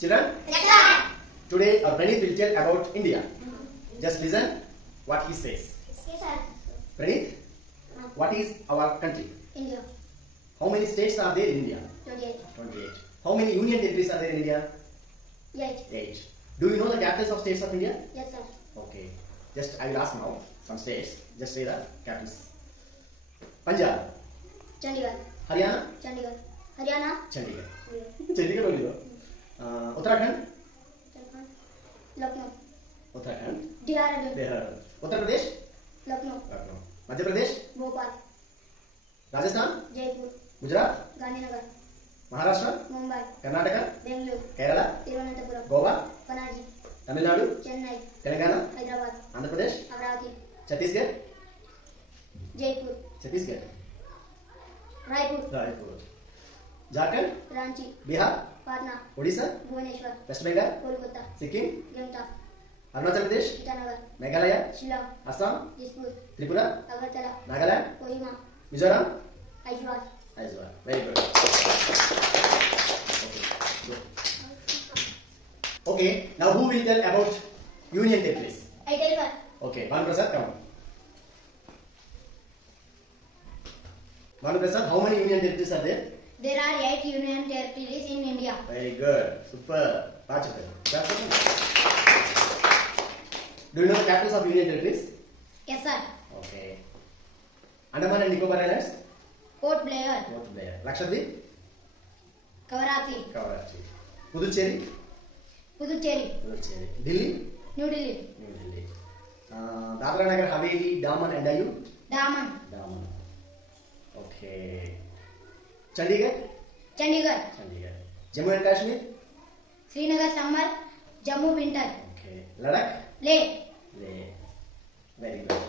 Children? Yes, sir. Today our Pranit will tell about India. Just listen what he says. Yes, sir. Pranit, what is our country? India. How many states are there in India? 28. 28. How many union territories are there in India? 8. 8. Do you know the capitals of states of India? Yes, sir. Okay. Just I will ask now some states. Just say the capitals. Punjab, Chandigarh. Haryana, Chandigarh. Haryana. Chandigarh. Chandigarh. Chandigarh only though. Uttarakhand, Lucknow. Uttarakhand. Dehradun. Dehradun. Uttar Pradesh, Lucknow. Lucknow. Madhya Pradesh, Bhopal. Rajasthan, Jaipur. Gujarat, Gandhinagar. Maharashtra, Mumbai. Karnataka, Bengaluru. Kerala, Thiruvananthapuram. Goa, Panaji. Tamil Nadu, Chennai. Telangana, Hyderabad. Andhra Pradesh, Amravati. Chhattisgarh, Jaipur. Chhattisgarh, Raipur. Raipur, Jharkhand, Ranchi. Bihar, Patna. Odisha, Bhubaneswar. West Bengal, Kolkata. Sikkim, Jamta. Arunachal Pradesh, Itanagar. Meghalaya, Shillong. Assam, Dispur. Tripura, Agartala. Nagaland, Kohima. Mizoram, Aizawl. as well. Very good. Okay, now who will tell about union territories? I tell her. Okay, Banu Prasad, come. Banu Prasad, how many union territories are there? There are 8 union territories in India. Very good, super. Do you know the capitals of union territories? Yes, sir. Okay. Andaman and Nicobar Islands? Port Blair. Port Blair. Lakshadweep? Kavarathi. Kavarachi. Puducherry? Puducherry. Puducherry. Delhi? New Delhi. New Delhi. Dadra Nagar Haveli, Daman and Diu? Daman. Daman. Okay. Chandigarh? Chandigarh. Chandigarh. Jammu and Kashmir? Srinagar summer. Jammu winter. Okay. Ladakh? Leh. Leh. Very good.